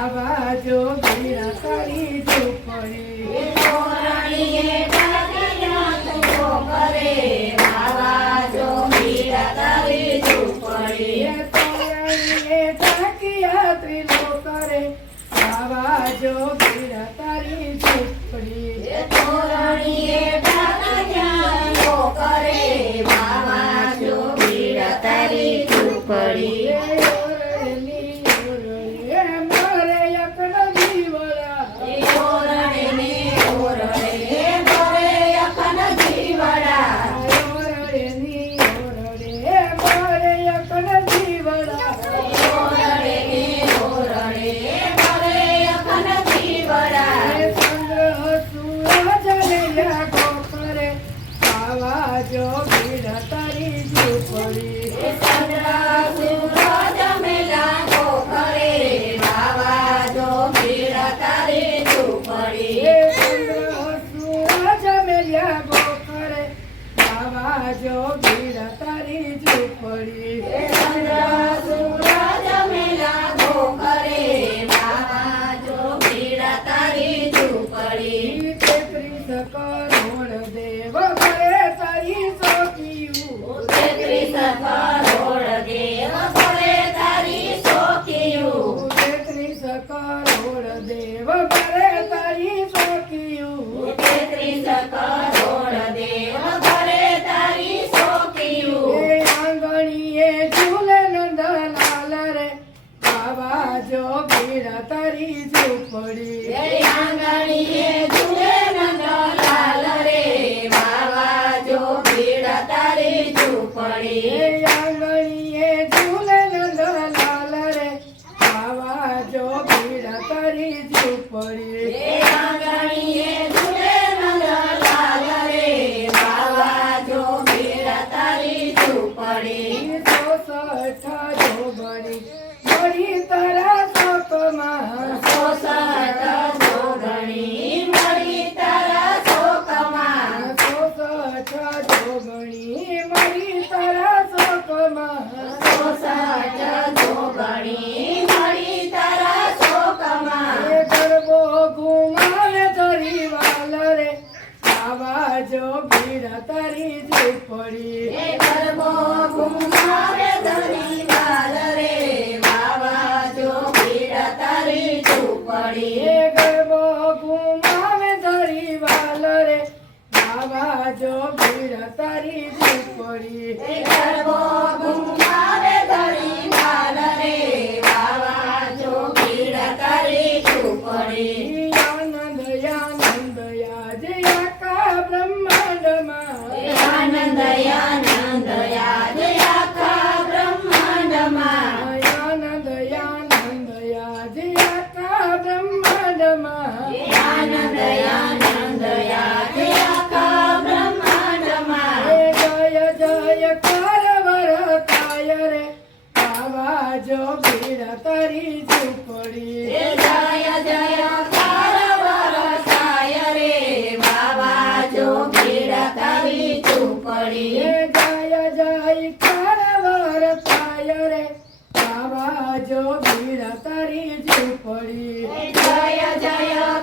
બાવા જોગીરા તારી ઝૂંપડી તોરણીએ ટાંકીયા તુંબો કરે બાવા જોગીરા તારી ઝૂંપડી તોરણીએ ટાંકીયા ત્રીલો કરે બાવા જોગીરા તારી ઝૂંપડી તોરણીએ ટાંકીયા તુંબો કરે બાવા જોગીરા તારી ઝૂંપડી જોગીરા તારી ઝૂંપડી ચંદ્ર સૂરજ મેલા ગોખરે બાવા જોગીરા તારી ઝૂંપડી સૂરજ મેલ્યા ગોખરે બાવા જોગીરા તારી ઝૂંપડી ચંદ્ર સૂરજ મેલા ગોખરે બાવા જોગીરા તારી ઝૂંપડી 33 કરોડ દેવ કરે તારી સોકિયું 33 કરોડ દેવ કરે તારી સોકિયું 33 કરોડ દેવ કરે તારી સોકિયું 33 કરોડ દેવ કરે તારી સોકિયું એ આંગણીએ ઝૂલે નંદલાલ રે બાવા જોગીરા તારી ઝૂંપડી આંગણીએ ઝૂલે નંદલાલ રે બાવા જોગીરા તારી ઝૂંપડી આંગણીએ ઝૂલે નંદલાલ રે બાવા જોગીરા તારી ઝૂંપડી આંગણીએ ઝૂલે નંદલાલ રે બાવા જોગીરા તારી ઝૂંપડી 160 જોગણી મળી તારા શોકમાં 160 જોગણી મળી તારા શોકમાં 160 જોગણી મળી તારા શોકમાં 160 જોગણી મળી તારા શોકમાં એ ગરબો ઘુમાવે ધરી વાલ રે બાવા જોગીરા તારી ઝૂંપડી એ ગરબો ઘુમાવે ધરી વાલ રે બાવા જોગીરા તારી ઝૂંપડી એ ગરબો ઘુમાવે ધરી વાલ રે બાવા જોગીરા તારી ઝૂંપડી એ ગરબો ઘુમાવે ધરી વાલ રે બાવા જોગીરા તારી ઝૂંપડી આનંદ આનંદ આજે આખા બ્રહ્માંડમાં આનંદ આનંદ યાદ આખા બ્રહ્માંડમાં આનંદ આનંદ આજે આખા બ્રહ્માંડમાં આનંદ આનંદ યાદ આખા બ્રહ્માંડમાં જય જય કરવર થાય રે બાવા જોગીરા તારી ઝૂંપડી જય જય કારવર થાય રે બાવા જોગીરા તારી ઝૂંપડી જય જય કરવર થાય રે બાવા જોગીરા તારી ઝૂંપડી જય જય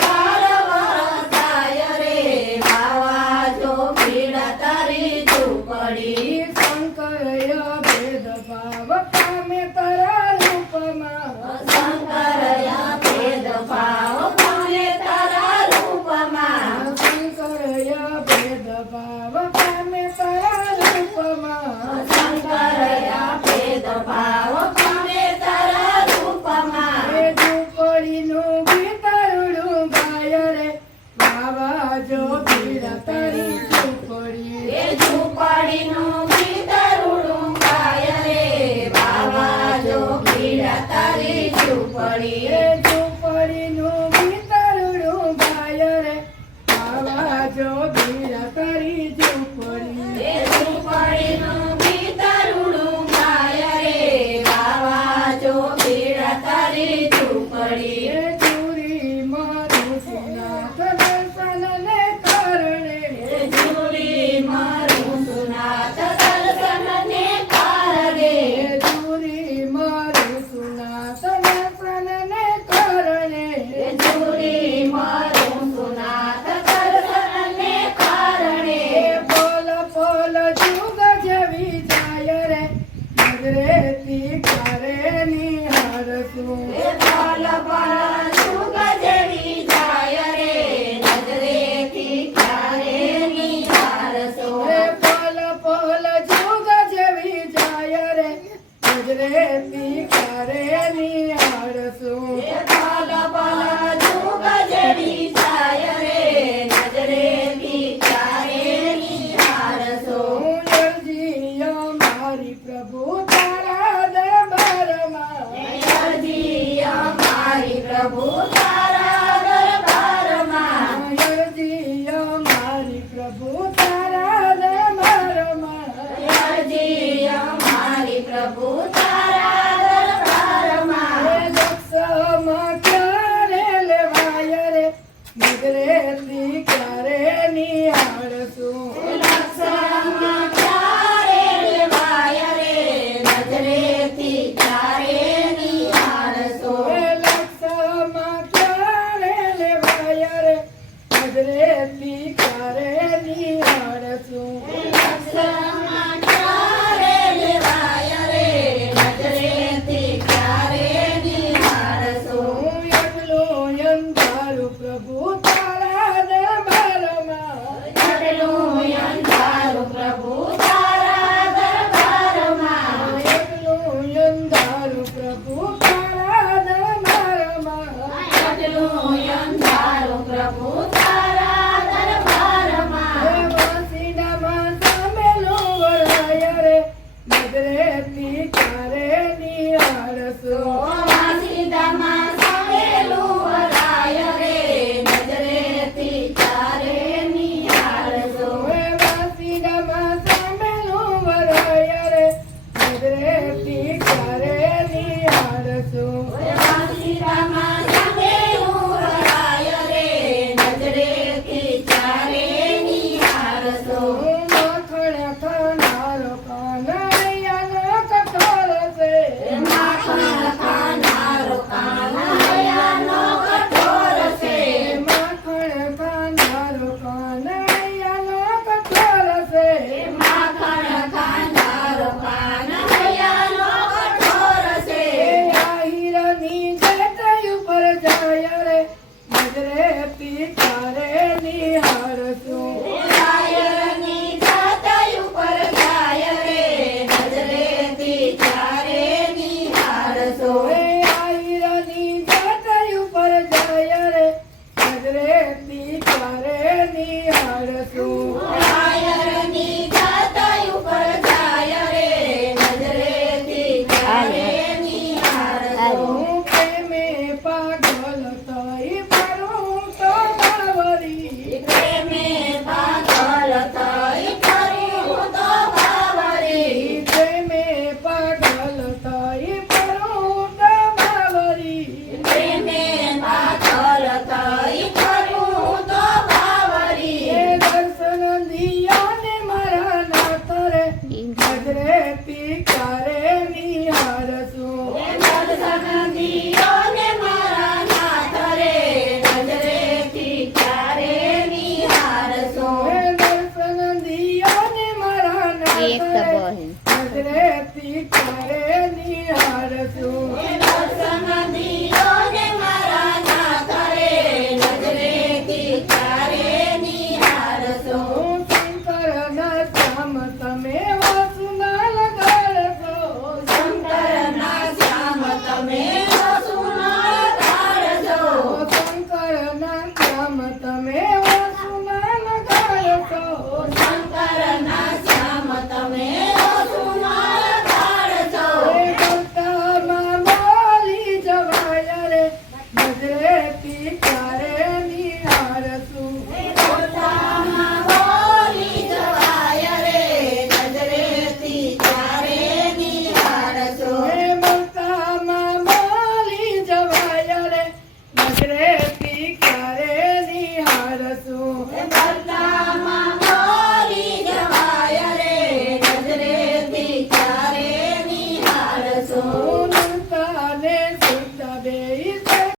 કારવર થાય રે બાવા જોગીરા તારી ઝૂંપડી શંકરય ભેદ ભાવ પામે તારા રૂપમાં શંકરયા ભેદ ભાવ પામે તારા રૂપમાં શંકરય ભેદ ભાવ પામે તારા રૂપમાં શંકરયા ભેદ ભાવ પામે તારા રૂપમાં એ ઝૂંપડીનું તારા દરબારમાં અરજી અમારી પ્રભુ તારા દરબારમાં અરજી અમારી પ્રભુ તારા દરબારમાં લક્ષમાં ક્યારે લેવાય રે નજરેથી ક્યારે નિહાળશું લક્ષમાં ક્યારે લેવાય રે નજરેથી ક્યારે નિહાળશો લક્ષમાં ક્યારે લેવાય રે નજરેથી ક્યારે નિહાળશું લક્ષમાં ક્યારે લેવાય રે નજરેથી ક્યારે નિહાળશો હું એટલું અંધારું પ્રભુ તારા દરબારમાં એટલું અંધારું પ્રભુ તારા દરબારમાં એટલું અંધારું પ્રભુ તારા દરબારમાં એટલું અંધારું પ્રભુ તારા દરબારમાં વાસીડામાં સામેલું વરાય રે નજરેથી ક્યારે નિહાળશું સીધામાં સામેલું વરાય રે નજરેથી ક્યારે નિહાળશો વાસીડામાં સામેલું વરાય રે નજરેથી ક્યારે નિહાળશું સીધામાં સામેલું વરાય રે નજરેથી ક્યારે નિહાળશો માખણ ખાનારો કાનૈયાનો કઠોળ છે માખણ ખાનારો કાનૈયાનો કઠોર છે માખણ ખાનારો કાનૈયાનો કઠોળ છે માખણ ખાનારો કાનૈયાનો કઠોર છે આહિરની જટાઈ ઉપર જાય રે નજરેથી ક્યારે નિહાળશું રાયરની જાતઈ ઉપર જાય રે નજરેથી ક્યારે નિહાળશો આહિરની જટાઈ ઉપર જાય રે નજરેથી ક્યારે નિહાળશું રાયરની જાતઈ ઉપર જાય રે નજરેથી ક્યારે નિહાળશો હું પ્રેમે પાગલ થઈ ફરું તો બાવરી પ્રેમે પાગલ થઈ ફરું તો બાવરી પ્રેમે પાગલ થઈ ફરું તો બાવરી પ્રેમે પાગલ થઈ ફરું તો બાવરી એ દર્શન દિયાને મારા નાથ રે નજરેથી ક્યારે નિહાળશું દર્શન દિયો ને મારા નાથ રે નજરેથી ક્યારે નિહાળશો એ દર્શન દિયાને મારા નાથ રે નજરેથી ક્યારે નિહાળશું દર્શન દિયો ને મારા નાથ રે નજરેથી ક્યારે નિહાળશો હું શંકરના શ્યામ તમે વાસુના લગાડશો શંકરના શ્યામ તમે વસુના કાઢજો શંકરના શ્યામ તમે વાસુના લગાડશો શંકરના શ્યામ તમે વસુના કાઢજો એ ગૌતમમાં બોલી જવાય રે નજરેથી ક્યારે નિહાળશું